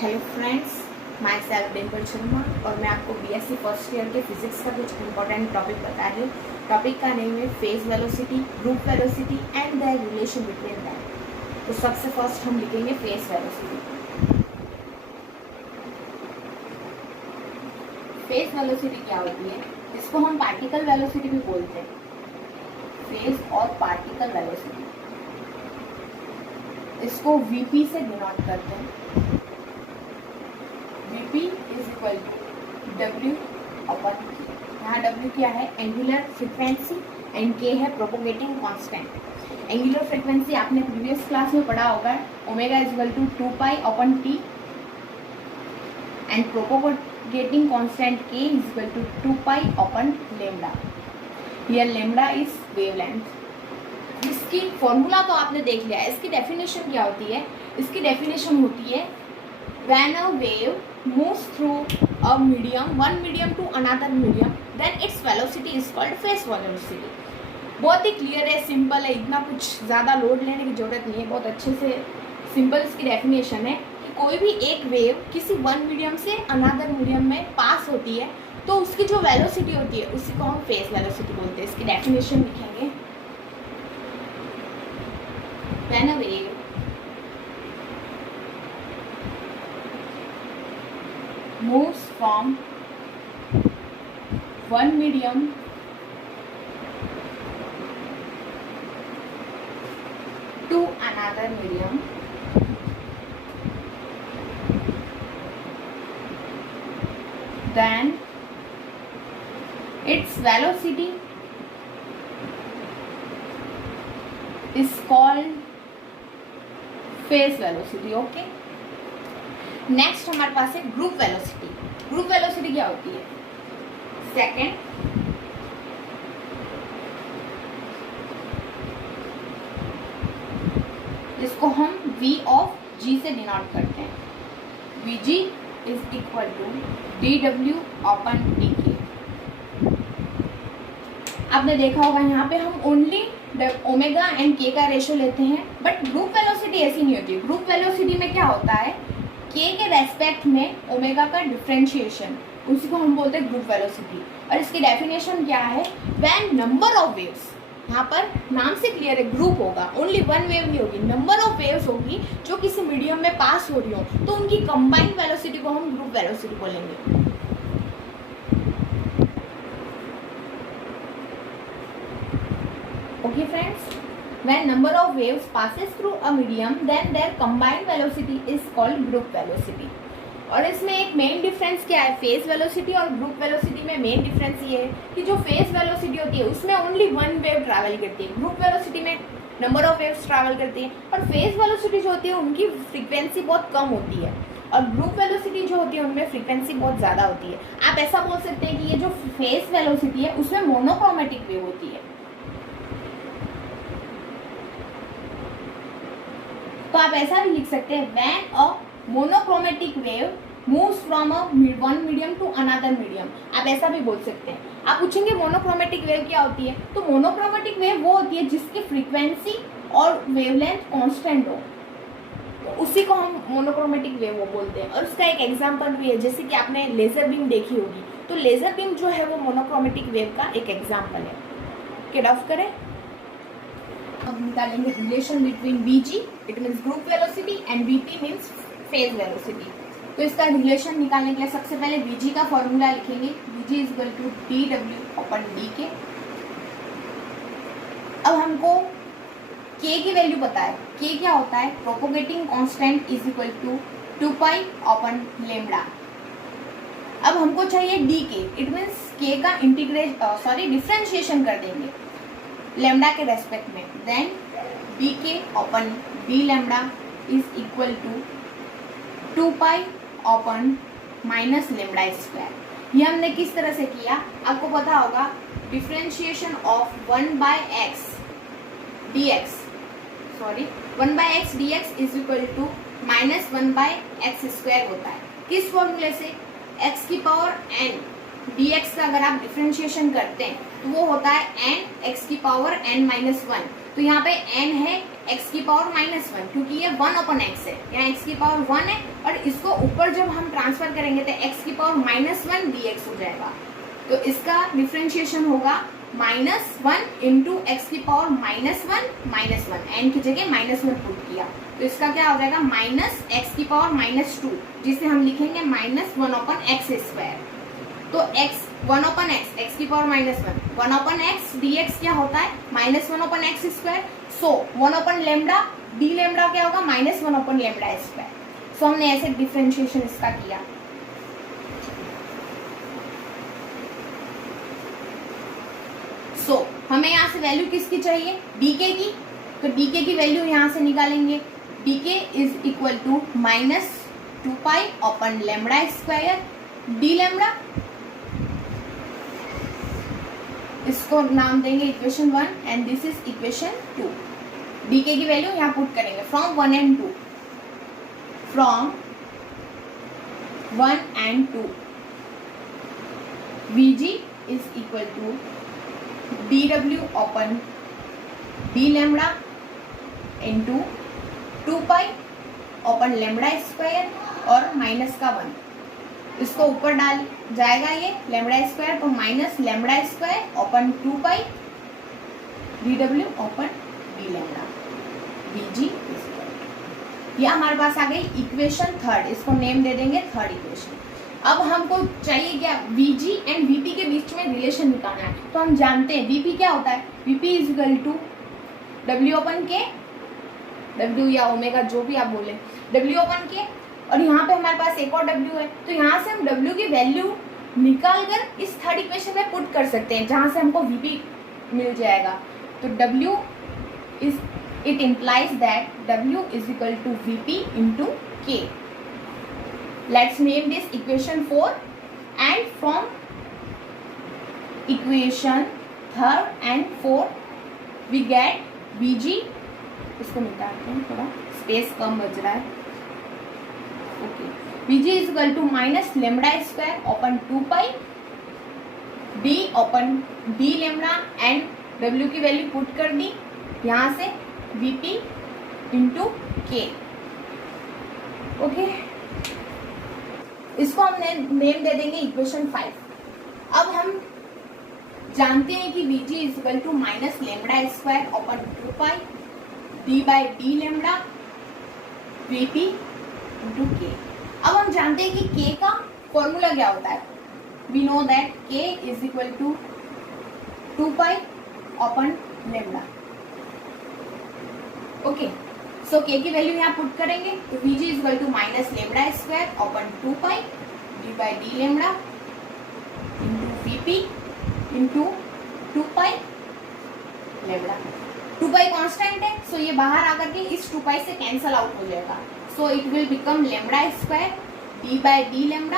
Hello friends, my self Dimple Sharma और मैं आपको बीएससी फर्स्ट ईयर के फिजिक्स का कुछ इंपॉर्टेंट टॉपिक बता रही हूँ। टॉपिक का नेम है phase velocity, group velocity and the relation between that. तो सबसे फर्स्ट हम लिखेंगे फेज वेलोसिटी। फेज वेलोसिटी क्या होती है? इसको हम पार्टिकल वेलोसिटी भी बोलते हैं। फेज और पार्टिकल वेलोसिटी, इसको वीपी से डिनोट करते हैं। Vp is equal to W upon K। यहाँ W क्या है? एंगुलर फ्रीक्वेंसी एंड K है प्रोपोगेटिंग कांस्टेंट। एंगुलर फ्रीक्वेंसी आपने प्रीवियस क्लास में पढ़ा होगा, omega is equal to 2 pi upon T and propagating constant K is equal to 2 pi upon lambda. Here lambda is wavelength. इसकी formula तो आपने देख लिया है। इसकी डेफिनेशन क्या होती है? इसकी डेफिनेशन होती है when a wave moves through a medium, one medium to another medium, then its velocity is called phase velocity। बहुत ही क्लियर है, सिंपल है, इतना कुछ ज़्यादा लोड लेने की जरूरत नहीं है। बहुत अच्छे से सिंपल इसकी डेफिनेशन है कि कोई भी एक वेव किसी वन मीडियम से अनदर मीडियम में पास होती है तो उसकी जो वेलोसिटी होती है उसी को हम फेज वेलोसिटी बोलते हैं। इसकी डेफिनेशन लिखेंगे, when a wave moves from one medium to another medium, then its velocity is called phase velocity। Okay, next हमारे पास है ग्रुप वेलोसिटी। ग्रुप वेलोसिटी क्या होती है? सेकेंड, जिसको हम V ऑफ G से डिनोट करते हैं। Vg is equal to dW upon dK। आपने देखा होगा यहाँ पे हम ओनली ओमेगा एंड K का रेशियो लेते हैं, बट ग्रुप वेलोसिटी ऐसी नहीं होती है। ग्रुप वेलोसिटी में क्या होता है? K के रेस्पेक्ट में ओमेगा का डिफरेंशिएशन, उसी को हम बोलते हैं ग्रुप वेलोसिटी। और इसकी डेफिनेशन क्या है? व्हेन नंबर ऑफ वेव्स, यहाँ पर नाम से क्लियर है, ग्रुप होगा, ओनली वन वेव नहीं होगी, नंबर ऑफ वेव्स होगी जो किसी मीडियम में पास हो रही हो, तो उनकी कंबाइंड वेलोसिटी को हम ग्रुप वेलोसिटी बोलेंगे। Okay friends, when number of waves passes through a medium then their combined velocity is called group velocity। और इसमें एक मेन डिफरेंस क्या है? फेज वेलोसिटी और ग्रुप वेलोसिटी में मेन डिफरेंस ये है कि जो फेज वेलोसिटी होती है उसमें ओनली वन वेव ट्रैवल करती है, ग्रुप वेलोसिटी में नंबर ऑफ वेव्स ट्रैवल करती है। और फेज वेलोसिटी जो होती है उनकी फ्रीक्वेंसी बहुत कम होती है और ग्रुप वेलोसिटी जो होती है उनमें फ्रीक्वेंसी बहुत ज़्यादा होती है। आप ऐसा बोल सकते हैं कि ये जो फेज वेलोसिटी है उसमें मोनोक्रोमेटिक वेव होती है। तो आप ऐसा भी लिख सकते हैं, when a monochromatic wave moves from a one medium to another medium. आप ऐसा भी बोल सकते हैं। आप पूछेंगे मोनोक्रोमेटिक वेव क्या होती है? तो मोनोक्रोमेटिक वेव वो होती है जिसकी फ्रीक्वेंसी और वेवलेंथ कांस्टेंट हो, तो उसी को हम मोनोक्रोमेटिक वेव वो बोलते हैं। और उसका एक एग्जांपल भी है, जैसे कि आपने लेजर बीम देखी होगी, तो लेजर बीम जो है वो मोनोक्रोमेटिक वेव का एक एग्जाम्पल है। गेट ऑफ करें, हम निकालेंगे relation between Vg, it means group velocity, and Vp means phase velocity. तो इसका रिलेशन निकालने के लिए सबसे पहले Vg का फॉर्मूला लिखेंगे, Vg is equal to dW upon dK। अब हमको K की वैल्यू पता है। K क्या होता है? Propagating constant is equal to 2 pi upon lambda. अब हमको चाहिए dK, इट मीन्स K का डिफरेंशिएशन कर देंगे लेम्डा के रेस्पेक्ट में, then dK upon d lambda is equal to 2 pi upon minus lambda square. ये हमने किस तरह से किया? आपको पता होगा, differentiation of 1 by x dx is equal to minus 1 by x square होता है। किस फॉर्मूले से? x की पावर n dx का अगर आप डिफरेंशिएशन करते हैं तो वो होता है n x की पावर n माइनस 1। तो यहाँ पे n है x की पावर -1, क्योंकि ये 1/x है, यहाँ x की पावर 1 है और इसको ऊपर जब हम ट्रांसफर करेंगे तो x की पावर -1 dx हो जाएगा। तो इसका डिफरेंशिएशन होगा -1 इंटू एक्स की पावर -1 n की जगह -1 पुट किया, तो इसका क्या हो जाएगा -x की पावर -2, जिसे हम लिखेंगे -1/x²। तो x 1/x, x की पावर -1, 1/x dx क्या होता है -1/x²। सो 1/λ dλ क्या होगा -1/λ²। सो हमने ऐसे डिफरेंशिएशन इसका किया। सो हमें यहाँ से वैल्यू किसकी चाहिए, dk की, तो dk की वैल्यू यहाँ से निकालेंगे। dk is equal to -2π/λ² dλ, इसको नाम देंगे equation 1 and this is equation 2। dk की वैल्यू यहाँ पुट करेंगे from 1 and 2, from 1 and 2 vg is equal to dw/dλ into 2π/λ² और माइनस का 1, इसको ऊपर डाल जाएगा ये λ², तो -λ²/2π dw/dλ vg। ये हमारे पास आ गई इक्वेशन 3, इसको नेम दे देंगे 3rd इक्वेशन। अब हमको चाहिए क्या, Vg एंड Vp के बीच में रिलेशन निकालना है। तो हम जानते हैं Vp क्या होता है, Vp is equal to W/K, W या ओमेगा जो भी आप बोले, W/K, और यहाँ पे हमारे पास एक और W है, तो यहाँ से हम W की वैल्यू निकाल कर इस 3rd इक्वेशन में पुट कर सकते हैं, जहाँ से हमको Vp मिल जाएगा। तो W is, it implies that W is equal to Vp into K। Let's name this equation 4 and from equation 3rd and 4th we get Vg, इसको मिटाते हैं, थोड़ा स्पेस कम बच रहा है। Okay, Vg is equal to -λ²/2π d/dλ and W की value put कर दी यहाँ से Vp इंटू K। ओके, इसको हम नेम दे देंगे इक्वेशन 5। अब हम जानते हैं कि Vg is equal to -λ²/2π d/dλ Vp into K। अब हम जानते हैं कि K का फॉर्मूला क्या होता है। We know that K is equal to 2π/λ। Okay, so K की वैल्यू यहाँ पुट करेंगे, तो Vg is equal to -λ²/2π d/dλ into Vp into 2π λ। 2π constant है, सो ये बाहर आकर के इस 2π से कैंसल आउट हो जाएगा। So it will become λ² d/dλ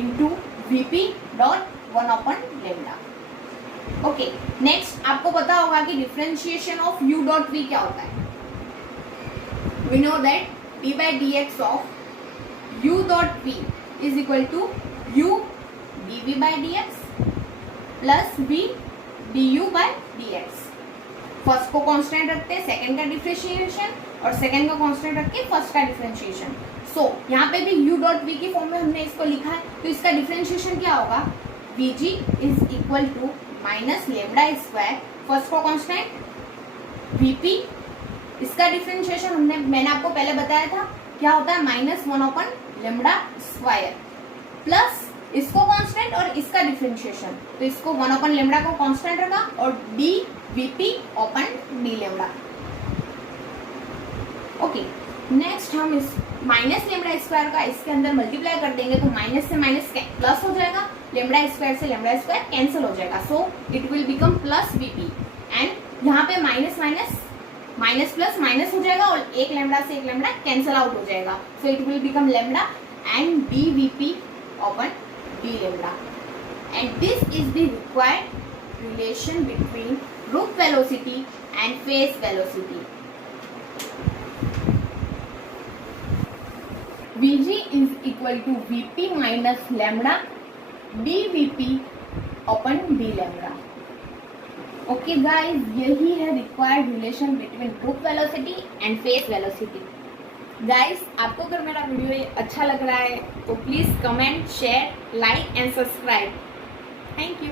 into Vp dot 1/λ। Okay, next आपको पता होगा कि differentiation of u dot v क्या होता है। We know that d/dx of u dot v is equal to u dv/dx plus v du/dx। First को constant रखते हैं सेकंड का डिफरेंशिएशन, और सेकंड को कांस्टेंट रख के फर्स्ट का डिफरेंशिएशन। सो यहाँ पे भी u डॉट v की फॉर्म में हमने इसको लिखा है, तो इसका डिफरेंशिएशन क्या होगा, Vg is equal to -λ², first को कांस्टेंट, Vp, इसका डिफरेंशिएशन मैंने आपको पहले बताया था क्या होता है -1/λ² प्लस इसको कांस्टेंट और इसका डिफरेंशिएशन, तो इसको 1/λ को कांस्टेंट रखा और dVp/dλ। ओके, नेक्स्ट हम इस -λ² का इसके अंदर मल्टीप्लाई कर देंगे, तो माइनस से माइनस प्लस हो जाएगा, λ² से λ² कैंसिल हो जाएगा, so it will become plus Vp and यहाँ पे माइनस प्लस माइनस हो जाएगा और एक लैम्डा से एक लैम्डा कैंसिल आउट हो जाएगा, so it will become lambda and dVp/dλ and this is the required relation between group velocity and phase velocity. Vg is equal to Vp minus lambda dVp/dλ। Okay guys, यही है required relation between group velocity and face velocity. Guys, आपको अगर मेरा video ये अच्छा लग रहा है तो please comment, share, like and subscribe. Thank you.